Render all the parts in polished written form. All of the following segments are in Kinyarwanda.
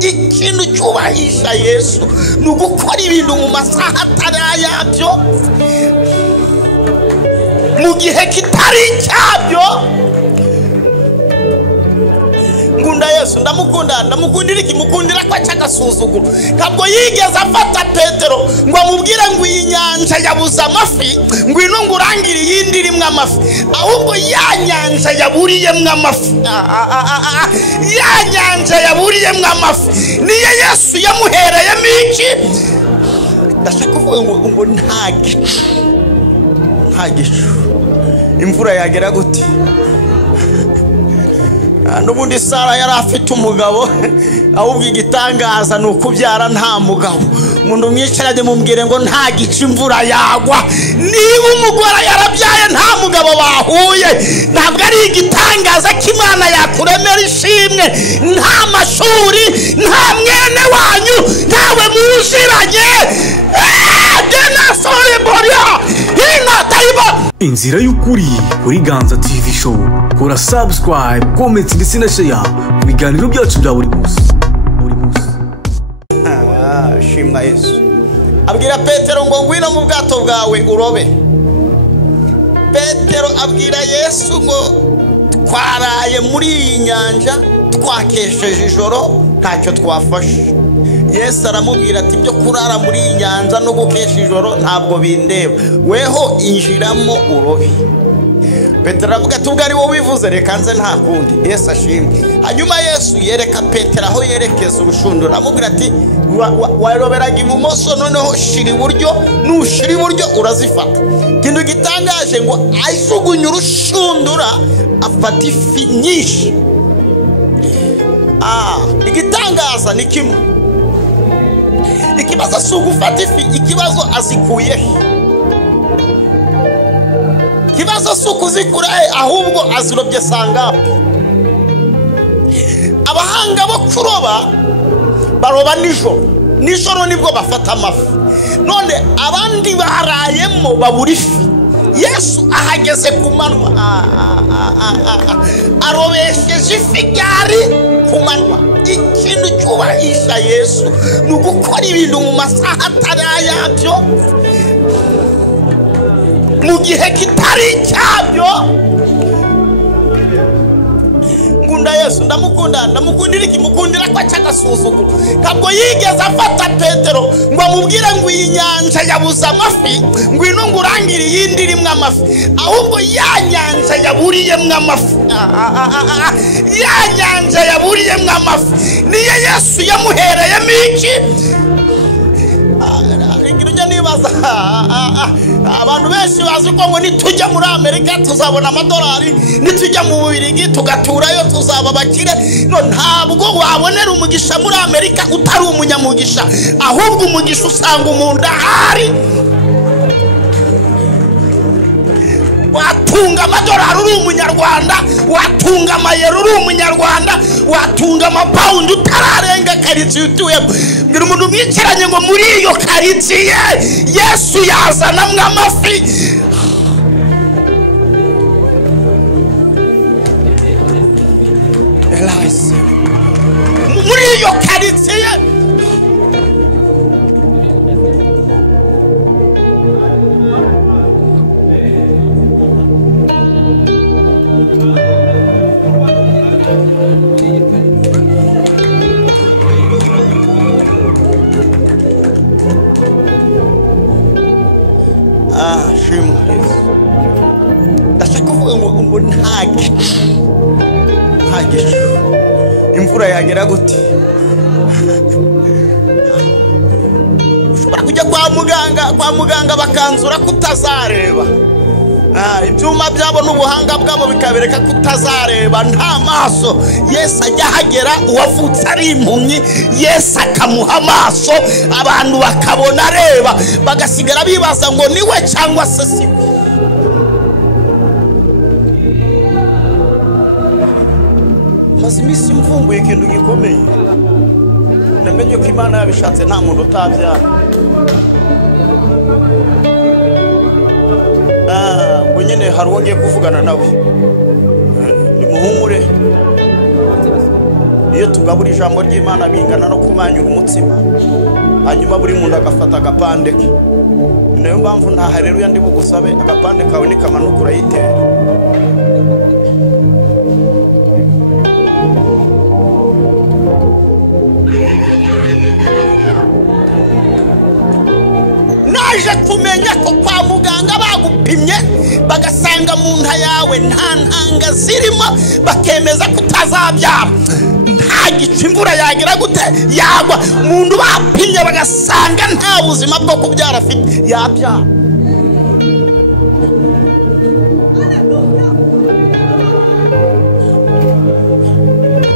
ikintu cyubahisha Yesu ni ugukora ibintu mu masaha atari ayabyo mu gihe kitari cyabyo. Ngunda Yesu ndamukundira iki? Mukundira ko acagasuzuguro. Ntabwo yigeze afata Petero ngo amubwire ngo iyi nyanja yabuze amafi ngwino ngurangire iyindi irimo amafi, ahubwo ya nyanja yaburiyemo amafi, ya nyanja yaburiyemo amafi niyo Yesu yamuhereyemo iki? Ndashaka kuvuga ngo nta gicu imvura yagera gute? Nubundi Sara yari afite umugabo, ahubwo igitangaza ni ukubyara nta mugabo. Umuntu mwicaranye mumubwire ngo nta gice imvura yagwa. Niba umugore yarabyaye nta mugabo bahuye, ntabwo ari igitangaza ko Imana yakuremera ishimwe. Nta mashuri, nta mwene wanyu, ntawe muziranye. Inzira y'ukuri kuri Ganza TV show. Kora subscribe, comment ndetse na share ku biganiro byacu bya buri munsi. Shimwa Yesu. Abwira Petero ngo ngwino mu bwato bwawe urobe. Petero abwira Yesu ngo twaraye muri iyi nyanja twakesheje ijoro ntacyo twafashe. Yesu aramubwira ati byo kurara muri iyi nyanja no gukesha ijoro ntabwo bindeba, weho injiramo urobe. Petero avuga ati ubwo ari wowe wivuze reka nze nta kundi. Yesu ashimwe. Hanyuma Yesu yereka Petero aho yerekeza urushundura, amubwira ati waroberaga ibumoso, noneho shira iburyo, nushira iburyo urazifata. Kintu gitangaje ngo ajugunye urushundura afata ifi nyinshi. Igitangaza ni kimwe, ikibazo si ugufata ifi, ikibazo azikuye he? Ikibazo si ukuzikura he, ahubwo azirobye sangapi. Abahanga bo kuroba baroba nijoro nibwo bafata amafi, none abandi barayemo babura ifi. Yesu ahageze ku manywa arobesheje ifi ryari ku manywa. Ikintu cyubahisha Yesu ni ugukora ibintu mu masaha atari ayabyo mu gihe kitari cyabyo. Ngunda Yesu ndamukundira iki? Mukundira ko acagasuzuguro. Ntabwo yigeze afata Petero ngo amubwire ngo iyi nyanja yabuze amafi ngwino ngurangire iyindi irimo amafi, ahubwo ya nyanja yaburiyemo amafi, ya nyanja yaburiyemo amafi niyo Yesu yamuhereyemo iki? Nibaza abantu benshi bazi ko ngo nitujya muri Amerika tuzabona amadolari, nitujya mu Bubiligi tugaturayo tuzaba bakire. No, ntabwo wabonera umugisha muri Amerika utari umunyamugisha, ahubwo umugisha usanga umuntu ahari. Watunga amadolari uri umunyarwanda, watunga amayero uri umunyarwanda, watunga amapawundi utararenga karitsiye utuyemo. Ngira umuntu mwicaranye ngo muri iyo karitsiye Yesu yazanamwe amafi. Muri iyo karitsiye shimwa Yesu. Ndashaka kuvuga ngo nta gicu imvura yagera gute? Ushobora kujya kwa muganga bakanzura kutazareba. Ibyuma byabo n'ubuhanga bwabo bikabereka kutazareba nta maso. Yesu ajya hagera uwavutse ari impumyi, Yesu akamuha amaso, abantu bakabona areba, bagasigara bibaza ngo niwe cyangwa se siwe. Maze iminsi mvumbuye ikintu gikomeye, namenye ko Imana yabishatse nta muntu utabyara. Ngo nyine hari uwo ngiye kuvugana nawe, ni muhumure. iyo tugabura ijambo ry'Imana bingana no kumanyura umutsima, hanyuma buri muntu agafata agapande ke. Niyo mpamvu nta haleluya ndi bugusabe agapande kawe nikamanuka urayitera. Naje kumenya ko kwa muganga bagupimye bagasanga mu nda yawe nta ntanga zirimo, bakemeza kutazabyara. Nta gice imvura yagira gute yagwa, umuntu bapimye bagasanga nta buzima bwo kubyara afite, yabyara.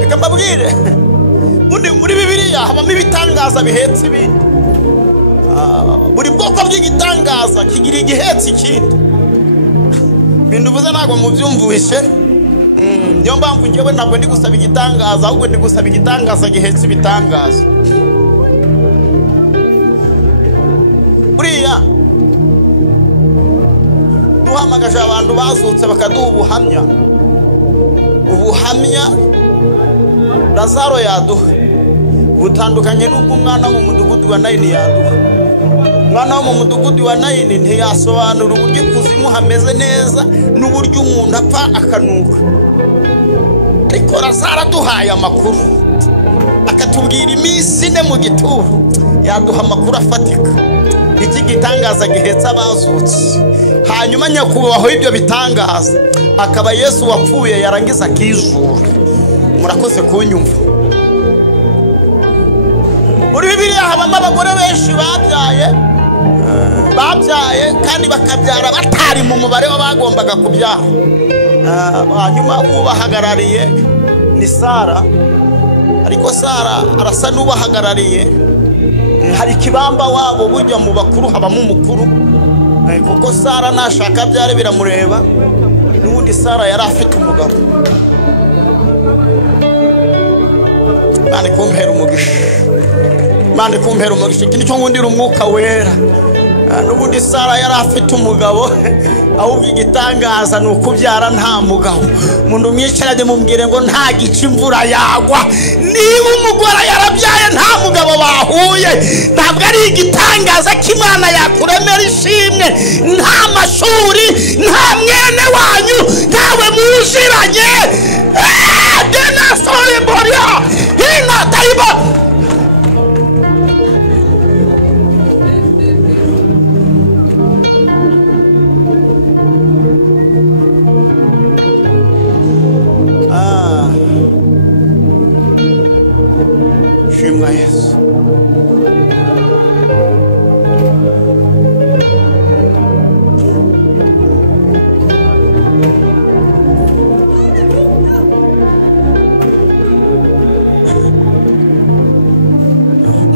Reka mbabwire, muri Bibiliya habamo ibitangaza bihetse ibindi. Buri bwoko bw'igitangaza kigira igihetse ikindi. Bintu buze ntabwo mubyumvishe. Niyo mpamvu njyewe ntabwo ndi gusaba igitangaza, ahubwo ndi gusaba igitangaza gihetse ibitangaza. Buriya duhamagaje abantu bazutse bakaduha ubuhamya. Ubuhamya Lazaro yaduha butandukanye n'ubwo umwana mu mudugudu wa Nayini yaduha. Umwana wo mu mudugudu wa Nayini ntiyasobanura uburyo ikuzimu hameze neza n'uburyo umuntu apfa akanuka. Ariko Lazaro aduhaye amakuru, akatubwira iminsi ine mu gituro, yaduha amakuru afatika. Iki gitangaza gihetse abazutse. Hanyuma nyakubahwa ibyo bitangaza akaba Yesu wapfuye yarangiza akizura. Murakoze kunyumva. Muri Bibiliya habamo abagore benshi babyaye kandi bakabyara batari mu mubare w'abagombaga kubyara. Hanyuma ubahagarariye ni Sara, ariko Sara arasa n'ubahagarariye. Hari ikibamba wabo burya mu bakuru habamo umukuru, kuko Sara nashaka byare biramureba. N'ubundi Sara yari afite umugabo. Mane kumpera umugisha, iki nicyo nkundira umwuka wera. N'ubundi Sara yari afite umugabo, ahubwo igitangaza ni ukubyara nta mugabo. Umuntu mwicaranye mubwire ngo nta gice imvura yagwa. Niba umugore yarabyaye nta mugabo bahuye, ntabwo ari igitangaza ko Imana yakuremera ishimwe. Nta mashuri, nta mwene wanyu, ntawe muziranye. Dena sore boria hina taiba. Shimwa Yesu.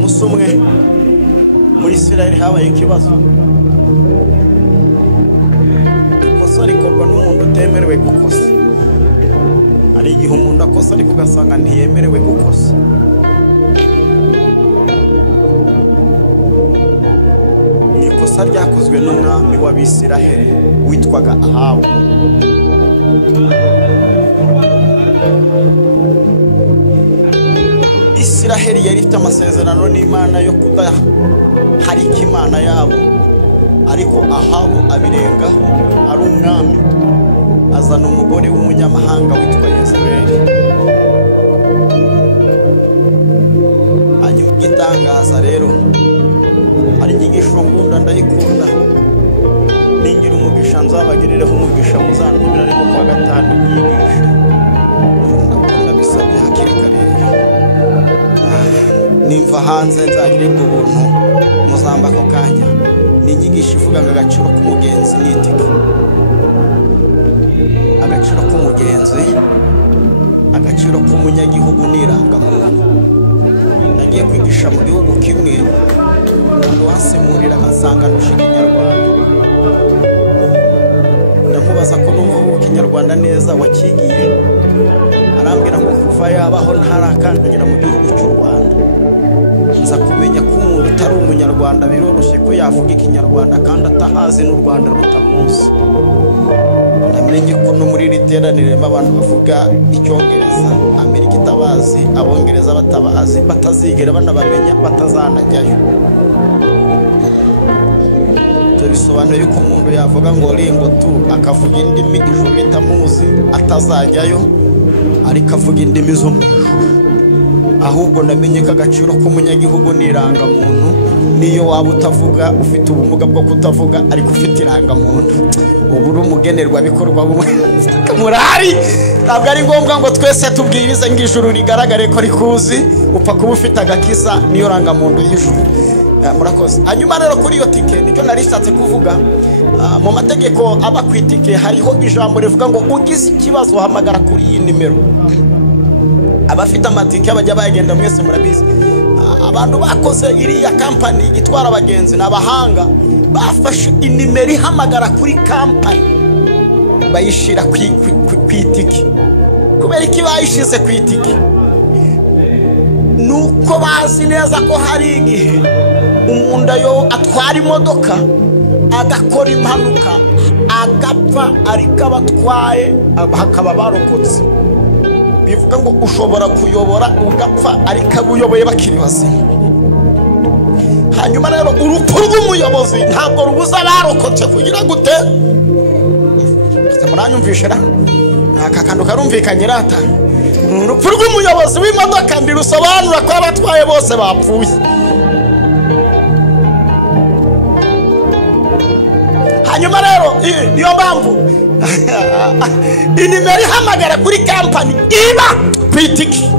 Musumwe muri Isirayeli habaye ikibazo. Ikosa rikorwa n'umuntu utemerewe gukosa. Hari igihe umuntu akosa ariko ugasanga ntiyemerewe gukosa. Ni ikosa ryakozwe n'umwami w'Abisiraheli witwaga Ahabu. Isiraheli yari ifite amasezerano n'Imana yo kudaharika Imana yabo, ariko Ahabu abirengaho ari umwami, azana umugore w'umunyamahanga witwa Yezebeli. Hanyuma igitangaza rero, hari inyigisho ngunda ndayikunda, ningira umugisha nzabagirireho umugisha, muzantumira ariko kwa gatanu inyigisho ndakunda bisabye hakiri kare. Nimva hanze nzagirirwa ubuntu muzamba ako kanya. Ni inyigisho ivuga ngo agaciro k'umugenzi n'itika. Agaciro k'umugenzi, agaciro k'umunyagihugu n'irangamuntu. Nagiye kwigisha mu gihugu kimwe, umuntu wansemurira agasanga ndusha Ikinyarwanda. Ndamubaza ko numva uvuga Ikinyarwanda neza wakigiye. Arambwira ngo kuva yabaho ntarakandagira mu gihugu cy'u Rwanda. Nza kumenya ko umuntu utari umunyarwanda ikinyarwanda biroroshye ko yavuga ikinyarwanda kandi atahazi n'u Rwanda rutamuzi. Namenye ko no muri riteranire abantu bavuga icyongereza, Amerika itabazi, abongereza batabazi, batazigera banabamenya, batazanajyayo. Ibyo bisobanuye ko umuntu yavuga ngo ringo tu akavuga indimi ijuru ritamuzi atazajyayo, ariko avuga indimi zo mu ijuru. Ahubwo namenye ko agaciro k'umunyagihugu n'irangamuntu, niyo waba utavuga, ufite ubumuga bwo kutavuga ariko ufite irangamuntu, ubu uri umugenerwa bikorwa murari. Ntabwo ari ngombwa ngo twese tubwirize ngo ijuru rigaragare ko rikuzi, upfa kuba ufite agakiza niyo rangamuntu y'ijuru. Murakoze. Hanyuma rero kuri iyo tike nicyo narishatse kuvuga, mu mategeko aba ku itike hariho ijambo rivuga ngo ugize ikibazo uhamagara kuri iyi nimero. Abafite amatike bajya bagenda, mwese murabizi. Abantu bakoze iriya kampani itwara abagenzi n'abahanga, bafashe inimero ihamagara kuri kampani bayishira ku itike. Kubera iki bayishize ku itike? Nuko bazi neza ko hari igihe umuntu yo atwara imodoka agakora impanuka agapfa, ariko abatwaye bakaba barokotse. Bivuga ngo ushobora kuyobora ugapfa ariko abuyoboye bakiri bazima. Hanyuma rero urupfu rw'umuyobozi ntabwo rubuza barokotse kugira gute. Muranyumvisha aka kantu karumvikanye rata. Urupfu rw'umuyobozi w'imodoka ndirusobanura ko abatwaye bose bapfuye. Hanyuma rero niyo mpamvu inimero ihamagara kuri kampani iba ku itike.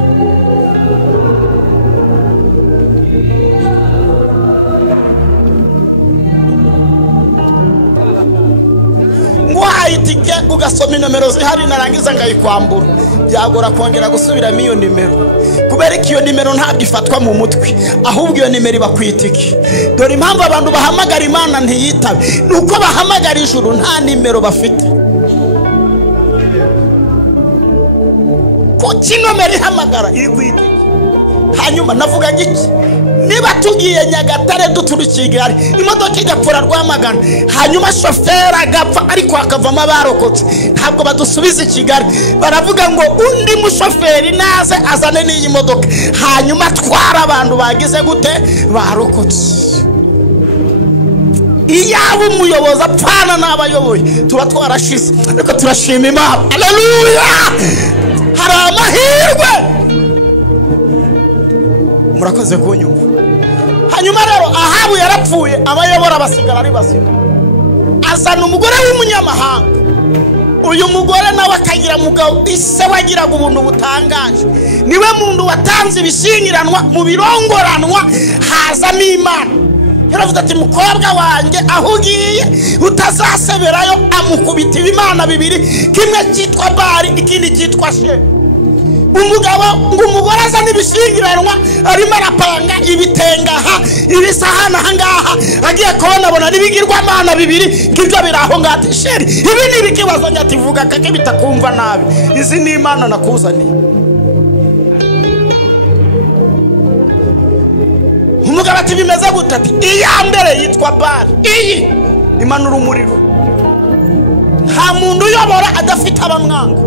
Nguhaye itike ugasoma inomero zihari narangiza ngayikwambura, byagora kongera gusubiramo iyo nimero, kubera ko iyo nimero ntabwo ifatwa mu mutwe, ahubwo iyo nimero iba ku itike. Dore impamvu abantu bahamagara Imana ntiyitabe, nuko bahamagara ijuru nta nimero bafite. Ko kinomero ihamagara iri ku itike. Hanyuma navuga giki? Niba tugiye Nyagatare duturukiye Kigali, imodoka igapfura Rwamagana, hanyuma shoferi agapfa ariko akavamo abarokotse, ntabwo badusubiza i Kigali. Baravuga ngo undi mushoferi naze azane n'iyi modoka, hanyuma atwara abantu bagize gute, barokotse. Iyaba umuyobozi apfana n'abayoboye tuba twarashize, ariko turashima Imana. Haleluya! Hari amahirwe. Murakoze kunyumva. Hanyuma rero Ahabu yarapfuye, abayobora basigara ari bazima. Azana umugore w'umunyamahanga. Uyu mugore nawe akagira mugabo ise wagiraga ubuntu butangaje. Niwe muntu watanze ibishingiranwa mu birongoranwa hazamo Imana. Yaravuze ati mukobwa wanjye aho ugiye utazaseberayo, amukubita ibimana bibiri, kimwe cyitwa Bali ikindi cyitwa She. Umugabo ngo umugore azana ibishingiranwa arimo arapanga ibitengaha ibisahana hangaha, agiye kubona n'ibigirwamana bibiri ngibyo biraho ngati sheri. Ibi ni ibikibazo nyati vuga kake bitakumva nabi, izi ni Imana nakuzaniye. Umugabo ati bimeze gutati, iya mbere yitwa Bali, iyi imanura umuriro, nta muntu uyobora adafite abamwanga.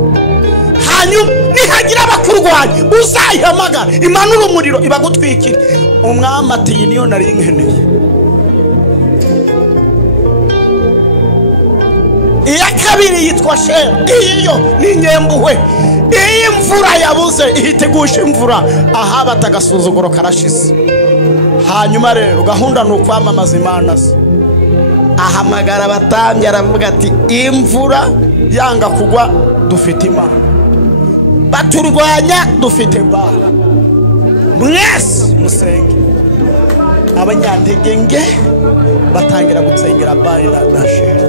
Hanyuma nihagira abakurwanya uzayihamagara imanura umuriro ibagutwikira. Umwami ati iyi niyo nari nkeneye. Iya kabiri yitwa Shera, iyo ni Nyembuhwe. Iyi mvura yabuze ihitegusha imvura, aha batagasuzuguro karashize. Hanyuma rero gahunda ni ukwamamaza Imana ze. Ahamagara abatambyi aravuga ati imvura yanga kugwa dufite Imana, baturwanya dufite Bali, mwese musenge. Abanyantege batangira gutsengera Bali na Shera,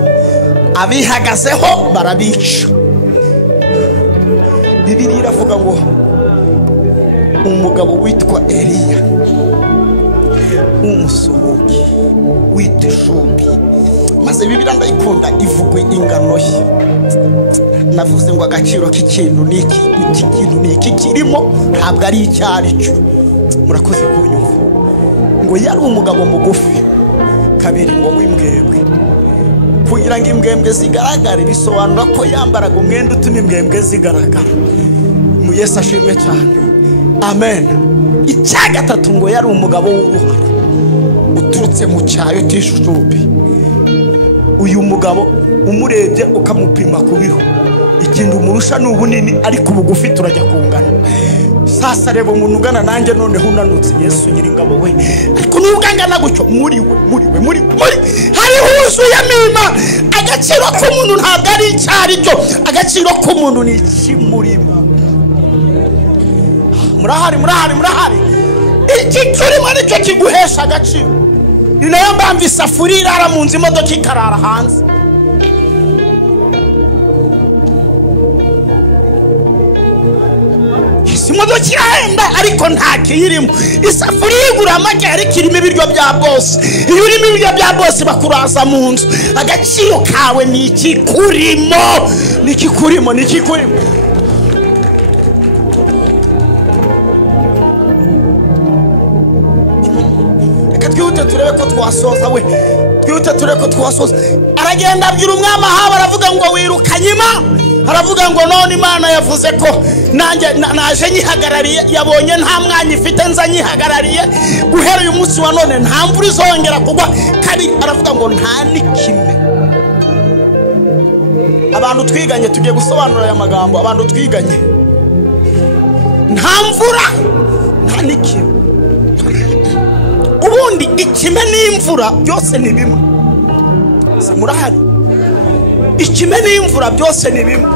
abihagazeho barabica. Bibiliya iravuga ngo umugabo witwa Eliya umusuhuki witeshubi, maze Bibiliya ndayikunda ivugwe ingano ye. Navuze ngo agaciro k'ikintu ni iki kirimo, ntabwo ari icyari cyo. murakoze kunyumva ngo yari umugabo mugufi, kabiri ngo w'imbwembwe. Kugira ngo imbwembwe zigaragare bisobanura ko yambaraga umwenda utuma imbwembwe zigaragara. Mu Yesu ashimwe cyane, amen. Icya gatatu ngo yari umugabo w'uruhara, uturutse mu cyayo tishushube. Uyu mugabo umurebye ukamupima ku biro, ikindi umurusha ni ubunini, ariko ubugufi turajya kungana. Sasa reba umuntu ugana nanjye noneho unanutse, Yesu nyiringabo we, ariko n'ubwangana gutyo muri we hari huzuye mima. Agaciro k'umuntu ntabwo ari icyari cyo, agaciro k'umuntu ni ikimurimo. Murahari iki turimo nicyo kiguhesha agaciro. Ni nayo mpamvu isafuriya irara mu nzu, imodoka ikarara hanze. Imodoka irahenda ariko nta kiyirimo. Isafuriya igura make ariko irimo ibiryo bya bosi. Iyo urimo ibiryo bya bosi bakuraza mu nzu. Agaciro kawe ni iki kurimo, Reka twihute turebe ko twasoza we. Aragenda abwira umwami Ahabu, aravuga ngo wirukanye Imana. Aravuga ngo none Imana yavuze ko nanjye naje nyihagarariye, yabonye nta mwanya ifite nza nyihagarariye, guhera uyu munsi wa none nta mvura izongera kugwa. Kari aravuga ngo nta nikime. Abantu twiganye tugiye gusobanura aya magambo. Abantu twiganye, nta mvura nta nikime. Ubundi ikime n'imvura byose ni bimwe. Murahari? Ikime n'imvura byose ni bimwe.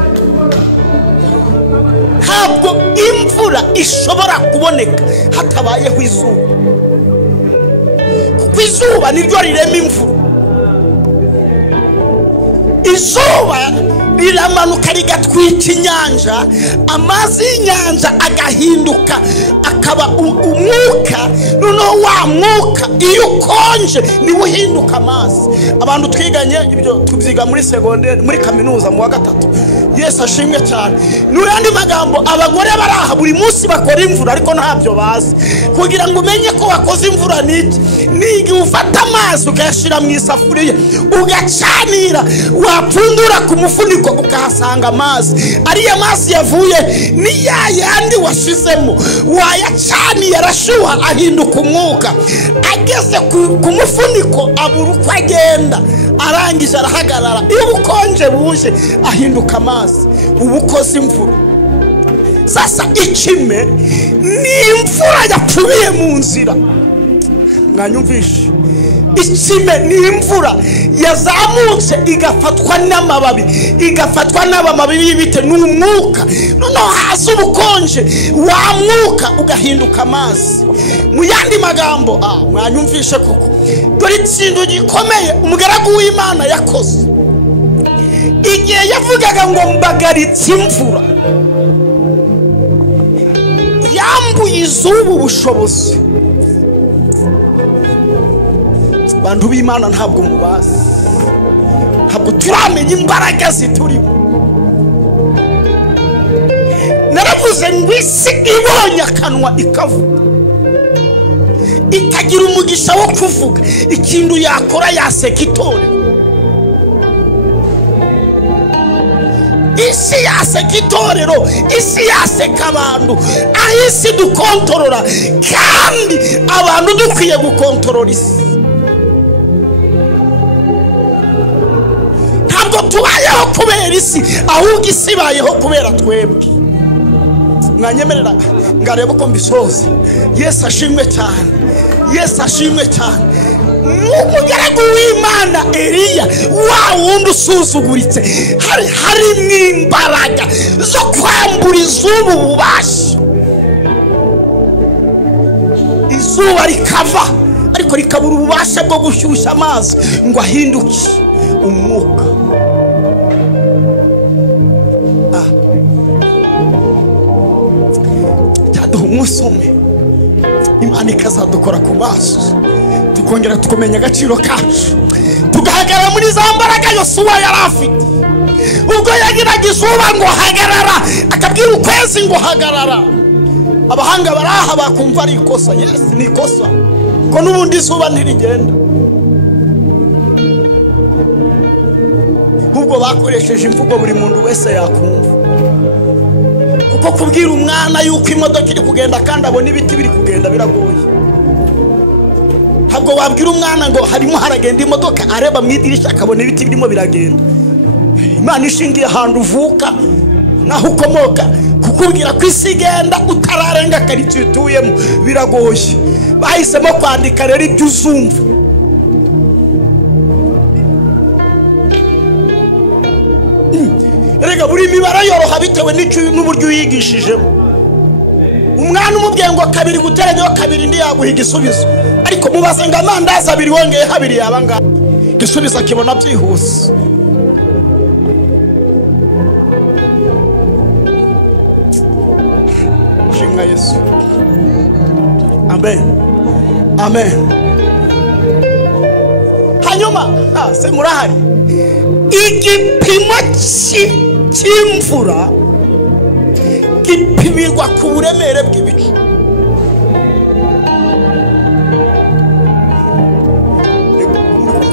Ntabwo imvura ishobora kuboneka hatabayeho izuba, kuko izuba niryo rirema imvura. Izuba riramanuka rigatwika inyanja, amazi y'inyanja agahinduka akaba umwuka. Noneho wa mwuka iyo ukonje niwo uhinduka amazi. Abantu twiganye ibyo tubyiga muri segonderi, muri kaminuza mu wa gatatu. Yesu ashimwe cyane. N'uyandi magambo, abagore baraha buri munsi bakora imvura ariko ntabyo bazi. Kugira ngo umenye ko wakoze imvura niki, nigi ufata amazi ukayashira mu isafuriya ugacanira, wapfundura ku mufuniko ukahasanga amazi. Ariya mazi yavuye ni yandi washizemo, wayacaniye arashuha ahinduka umwuka. Ageze ku mufuniko abura uko agenda, arangije arahagarara. Iyo ubukonje buje ahinduka amazi. Ubukoze imvura. Sasa ikime ni imvura yapfubiye mu nzira. Mwanyumvishe? Ikime ni imvura yazamutse igafatwa n'amababi, igafatwa n'amababi y'ibiti n'umwuka. Noneho haza ubukonje, wa mwuka ugahinduka amazi. Mu yandi magambo, mwanyumvishe koko, dore ikintu gikomeye umugaragu w'Imana yakoze. Igihe yavugaga ngo mbagaritse imvura, yambuye izuba ubushobozi. Bantu b'Imana ntabwo mubazi, ntabwo turamenya imbaraga ziturimo. Naravuze ngo isi ibonye akanwa ikavuga, itagira umugisha wo kuvuga, ikintu yakora yaseka itorero. Isi yaseka itorero, isi yaseka abantu, aho isi dukontorora, kandi abantu dukwiye gukontorora isi. Ntabwo tubayeho kubera isi, ahubwo isi ibayeho kubera twebwe. Mwanyemerera ngarebe uko mbisoza. Yesu ashimwe cyane, Yesu ashimwe cyane. Umugaragu w'Imana Eliya, wa wundi usuzuguritse, hari n'imbaraga zo kwambura izuba ububasha. Izuba rikava ariko rikabura ububasha bwo gushyushya amazi ngo ahinduke umwuka. Cyaduha umunsi umwe Imana ikazadukora ku maso, tukongera tukumenya agaciro kacu, tugahagarara muri za mbaraga Yosuwa yari afite. Ubwo yagiraga izuba ngo hagarara, akabwira ukwezi ngo hagarara, abahanga baraha bakumva ari ikosa. Yes, ni ikosa ko n'ubundi izuba ntirigenda. Ubwo bakoresheje imvugo buri muntu wese yakumva, kuko kubwira umwana yuko imodoka iri kugenda kandi abona ibiti biri kugenda biragoye. Ntabwo wabwira umwana ngo harimo haragenda imodoka areba mu idirishya akabona ibiti birimo biragenda. Imana ishingiye ahantu uvuka naho ukomoka, kukubwira ko isi igenda utararenga karitsiye utuyemo biragoye. Bahisemo kwandika rero ibyo uzumva. Erega buri mibare yoroha bitewe n'uburyo uyigishijemo. Umwana umubwiye ngo kabiri guteranyaho kabiri ndi yaguha igisubizo, ariko mubaze ngo amandazi abiri wongeye habiri yaba ngaho, igisubizo akibona byihuse. Shimwa Yesu. Amen. Amen. Hanyuma se murahari, igipimo cy'imvura gipimirwa ku buremere bw'ibicu.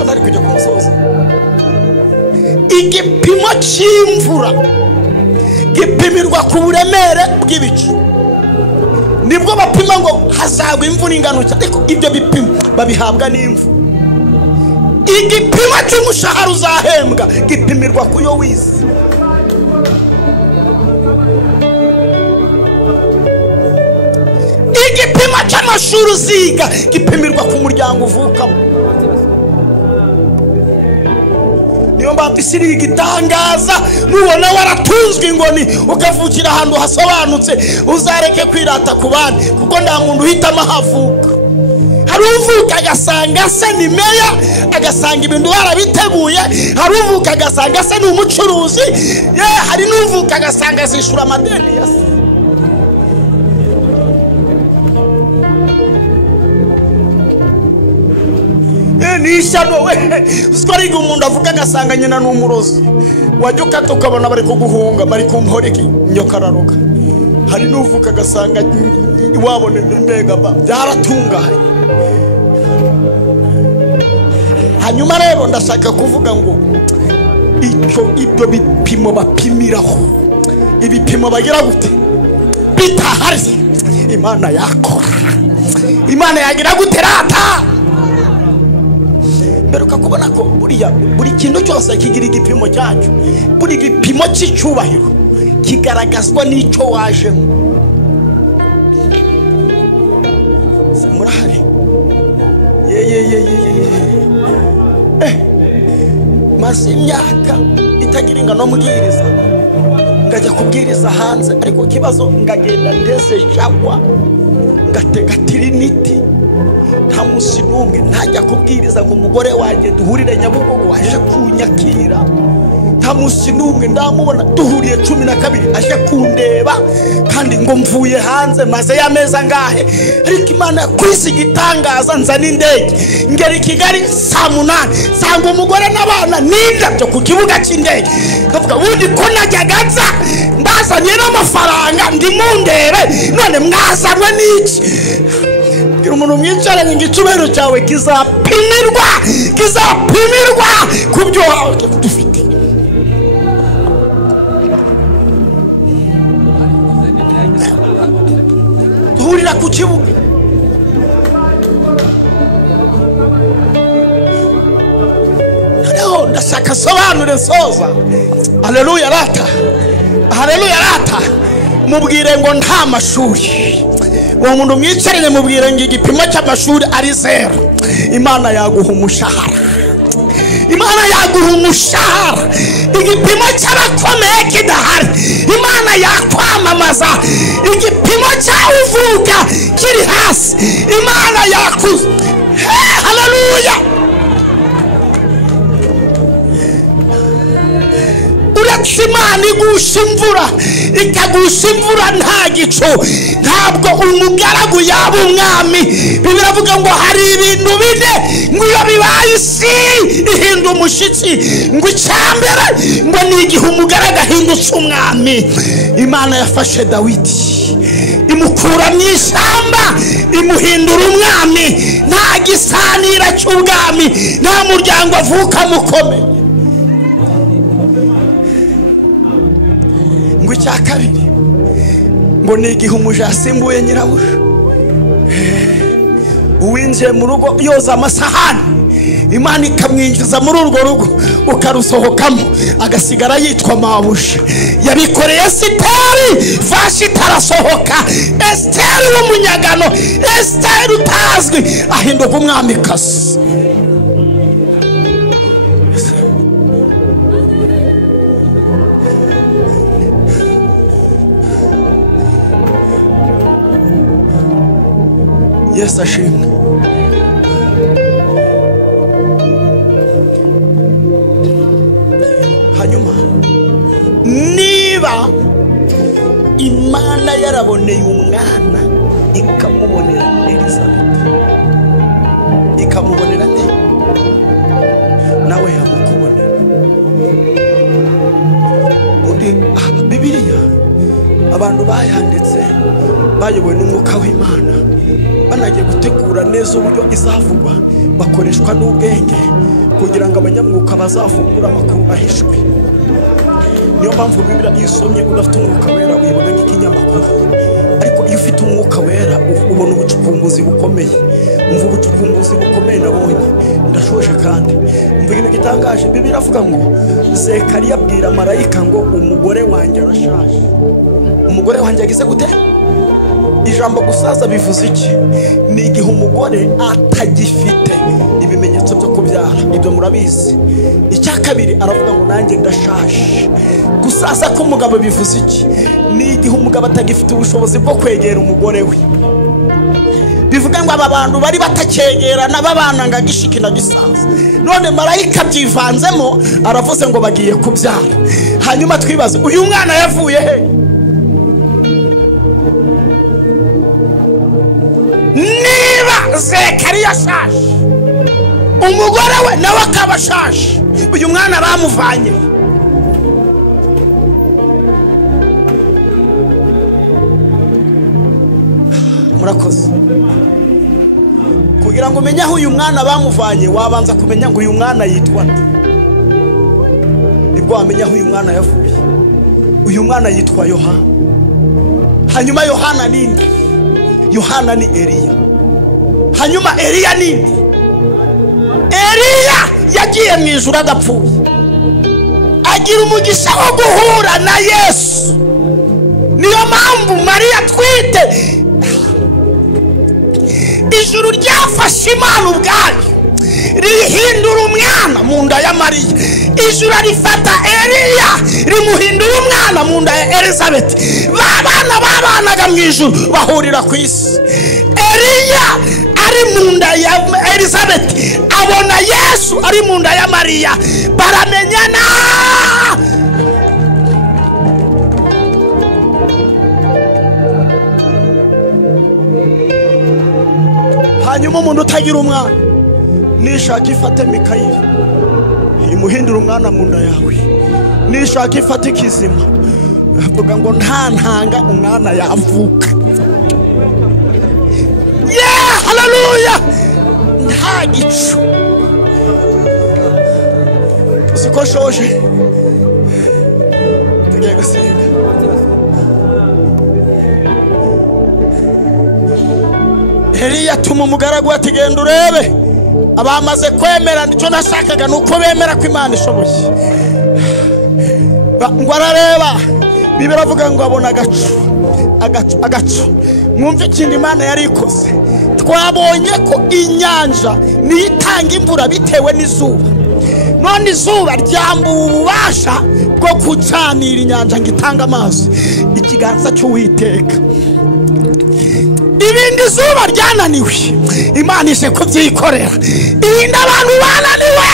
Nari kujya ku musozi. Igipimo cy'imvura gipimirwa ku buremere bw'ibicu. Nibwo bapima ngo hazagwa imvura ingano cyane, ariko ibyo bipimo babihabwa n'imvura. Igipimo cy'umushahara uzahembwa gipimirwa ku yo wize. Igipimo cy'amashuri uziga gipimirwa ku muryango uvukamo. Niyo mpamvu isi iri igitangaza, nubona waratunzwe ingoni ukavukira ahantu hasobanutse uzareke kwirata ku bandi, kuko nta muntu uhitamo ahavuka. Hari uvuka agasanga se ni meya, agasanga ibintu barabiteguye. Hari uvuka agasanga se ni umucuruzi. Hari n'uvuka agasanga azishura amadeni ya se. Nishano we usikoriga umuntu avuga agasanga nyina n'umurozi, wajya ukata ukabona bari kuguhunga bari kumporiki nyokararuka. Hari n'uvuka agasanga wabone mbega byaratungaye. Hanyuma rero ndashaka kuvuga ngo ibyo bipimo bapimiraho, ibipimo bagira gute bitahari, Imana yakora. Imana yagira gute rata? Beruka kubona ko buri kintu cyose kigira igipimo cyacyo. Buri gipimo cy'icyubahiro kigaragazwa n'icyo wajemo. Murahari maze imyaka itagira ingano mbwiriza, ngajya kubwiriza hanze, ariko kibazo ngagenda ndeze jagwa ngatega tiriniti. Nta munsi n'umwe ntajya kubwiriza ngo umugore wanjye duhurire Nyabugogo waje kunyakira. Nta munsi n'umwe ndamubona duhuriye 12 aje kundeba, kandi ngo mvuye hanze maze y'ameza ngahe. Ariko Imana yakwisi igitangaza, nzana indege ngera i Kigali saa 8, sanga umugore n'abana n'indabyo ku kibuga cy'indege. Kavuga ubundi ko najyaga nza mbazanye n'amafaranga ndi mundebe, none mwazanywe n'iki? Umuntu mwicaranye ngo icyubahiro cyawe kizapimirwa ku byo dufite. Duhurira ku kibuga. Noneho ndashaka sobanure soza. Haleluya rata. Haleluya rata. Mubwire ngo nta mashuri. Uwo muntu mwicaranye mubwire ngo igipimo cy'amashuri ari 0. Imana yaguha umushahara. Imana yaguha umushahara. Igipimo cy'abakomeye kidahari, Imana yakwamamaza. Igipimo cy'uvuka kiri hasi, Imana yakuza. Haleluya. Imana igusha imvura, ikagusha imvura nta gicu, ntabwo umugaragu yaba umwami. Biravuga ngo hari ibintu bine ngo iyo bibaye isi ihinda umushyitsi, ngo icyambere ngo ni igihe umugaragu ahindutse umwami. Imana yafashe Dawidi imukura mu ishyamba imuhindura umwami. Nta gisanira cy'ubwami, nta muryango avukamo ukomeye. Ngo icya kabiri ngo ni igihe umuja asimbuye nyirabuja. Uwinjiye mu rugo yoza amasahani, Imana ikamwinjiza muri urwo rugo ukarusohokamo, agasigara yitwa mabuja. Yabikoreye Esiteri, Vashiti arasohoka. Esiteri w'umunyagano, Esiteri utazwi, ahinduka umwamikazi. Yesu ashimwe. Hanyuma niba Imana yaraboneye umwana ikamubonera Elizabeth, ikamubonera nde, nawe yamukubonera. Bibiliya abantu bayanditse bayobowe n'umwuka w'Imana, banagiye gutegura neza uburyo izavugwa, bakoreshwa n'ubwenge kugira ngo abanyamwuka bazafungura amakuru ahishwe. Niyo mpamvu Bibiliya iyo usomye udafite umwuka wera uyibona nk'ikinyamakuru, ariko iyo ufite umwuka wera ubona ubucukumbuzi bukomeye. Umva ubucukumbuzi bukomeye nabonye. Ndashoje kandi umva ikintu gitangaje. Bibiliya avuga ngo Zekariya abwira marayika ngo umugore wanjye arashaje. Umugore wanjye agize gute? Ijambo gusaza bivuze iki? Ni igihe umugore atagifite ibimenyetso byo kubyara. Ibyo murabizi. Icya kabiri aravuga ngo nanjye ndashaje. Gusaza k'umugabo bivuze iki? Ni igihe umugabo atagifite ubushobozi bwo kwegera umugore we. Bivuga ngo aba bantu bari batakegerana, babananga gishiki na gisaza. None marayika byivanzemo aravuze ngo bagiye kubyara. Hanyuma twibaze, uyu mwana yavuye he? Niba Zekariya ashaje, umugore we nawe akaba ashaje, uyu mwana bamuvanye. Murakoze. Kugira ngo umenye aho uyu mwana bamuvanye, wabanza kumenya ngo uyu mwana yitwa nde. Nibwo wamenya aho uyu mwana yavuye. Uyu mwana yitwa Yohana. Hanyuma Yohana ninde? Yohana ni Eliya. Hanyuma Eliya ninde? Eliya yagiye mu ijuru adapfuye, agira umugisha wo guhura na Yesu. Niyo mpamvu Mariya atwite, ijuru ryafashe Imana ubwayo rihindura umwana mu nda ya Mariya. Ijuru rifata Eliya rimuhindura umwana mu nda ya Elizabeth. Babana babanaga mu ijuru bahurira ku isi. Eliya ari mu nda ya Elizabeth abona Yesu ari mu nda ya Mariya, baramenyana. Hanyuma umuntu utagira umwana nishaka ifate Mikayeli imuhindura umwana mu nda yawe. Nishaka ifate Kizima avuga ngo nta ntanga umwana yavuka. Haleluya. Nta gicu. Siko shoje tugiye gusenga. Eliya atuma umugaragu ati genda urebe. Abamaze kwemera, nicyo nashakaga nuko bemera ko Imana ishoboye. Ngo arareba, Bibiliya avuga ngo abona agacu. Mwumve ikindi Imana yari ikoze. Twabonye ko inyanja niyo itanga imvura bitewe n'izuba. None izuba ryambuwe ububasha bwo gucanira inyanja ngo itange amazi. Ikiganza cy'Uwiteka. Ibindi zuba ryananiwe, Imana ije kubyikorera. Ibindi abantu bananiwe,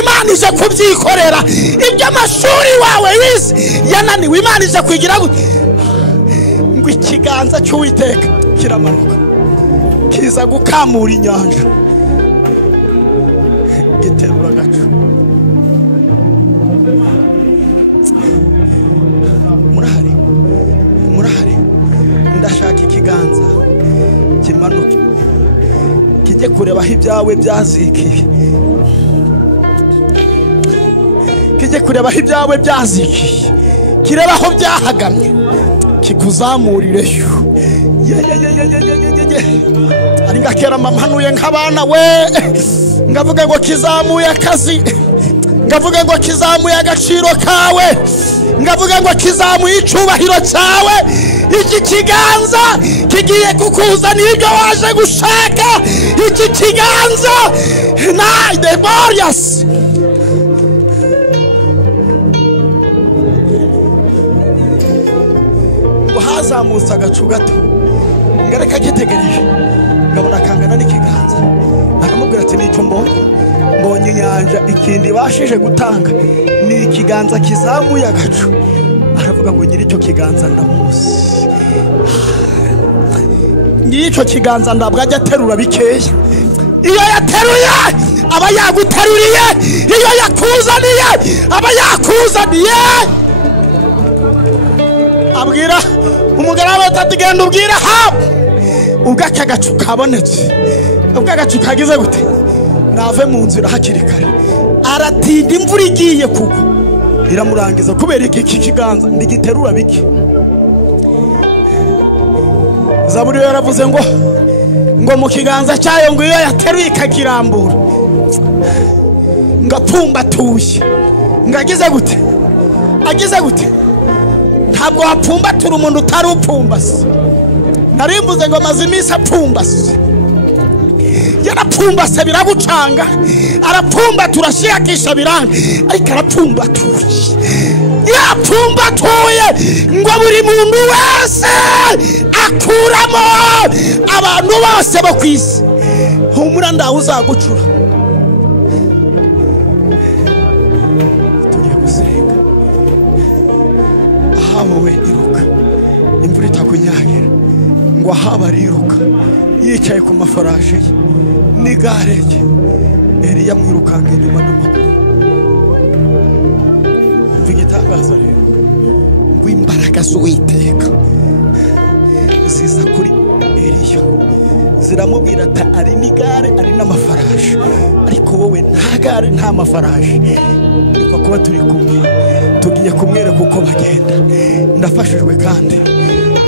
Imana ije kubyikorera. Iby'amashuri wawe wize yananiwe, Imana ije kwigira ngo ikiganza cy'Uwiteka kiramanuka kiza gukamura inyanja giterura gacu. Murahari ndashaka kiganza kimanuke kijye kureba aho ibyawe byazikiye, kijye kureba aho ibyawe byazikiye, kireba aho byahagamye, kikuzamurireyo. Ari ngakera mpanuye nk'abana we, ngavuga ngo kizamuye akazi, ngavuga ngo kizamuye agaciro kawe, ngavuga ngo kizamuye icubahiro cyawe. Iki kiganza kigiye kukuzanira ibyo waje gushaka. Iki kiganza na the glorious hazamutse agacu gato, ngareka gitegereje, ngabona kangana n'ikiganza. Akamubwira ati nicyo mbonye inyanja, ikindi bashije gutanga ni ikiganza kizamuye agacu. Aravuga ngo nyiri icyo kiganza ndamuzi, nyiri icyo kiganza ndabwo ajya aterura bikeya. Iyo yateruye aba yaguteruriye, iyo yakuzaniye aba yakuzaniye. Abwira umugarawe ati genda ubwira ha, ubwo aka gacu kabonetse, ubwo agacu kagize gute, nave mu nzira hakiri kare. Aratinda, imvura igiye kugwa iramurangiza kubera iki kiganza ndigiterura bike. Zaburi yaravuze ngo mu kiganza cyayo ngo iyo yateruye ikakirambura ngapfumbatuye, ngagize gute, agize gute. Ntabwo wapfumbatura umuntu utari upfumbase. Narimbuze ngo maze iminsi apfumbase, yarapfumbase biragucanga, arapfumbatura ashiyakisha biranga, ariko arapfumbatuye. Yapfumbatuye ngo buri muntu wese akuramo abantu bose bo ku isi. Humura ndawe uzagucura. Tugiye gusenga. Ahawe iruka, imvura itakunyagira, ngo ahaba ariruka yicaye ku mafarashi ye n'igare rye. Eliya mwirukanga inyuma n'amaguru. Igitangaza rero ngo imbaraga z'Uwiteka ziza kuri Eliya, ziramubwira ati ari n'igare ari n'amafarashi, ariko wowe nta gare nta mafarashi. Nuko kuba turi kumwe tugiye kumwereka uko bagenda. Ndafashijwe kandi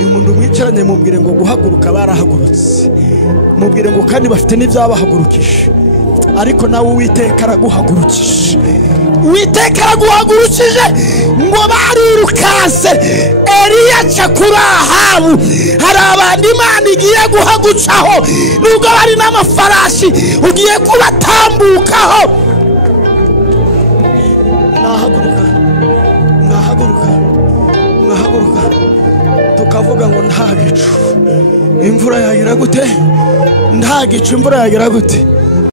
uyu muntu mwicaranye mubwire ngo guhaguruka barahagurutse, mubwire ngo kandi bafite n'ibyabahagurukije, ariko nawe Uwiteka araguhagurukije. Uwiteka araguhagurukije ngo barirukase. Eliya aca kuri Ahabu. Hari abantu Imana igiye guhagucaho nubwo bari n'amafarashi, ugiye kubatambukaho. Mwahaguruka tukavuga ngo nta gicu imvura yagira gute, nta gicu imvura yagira gute.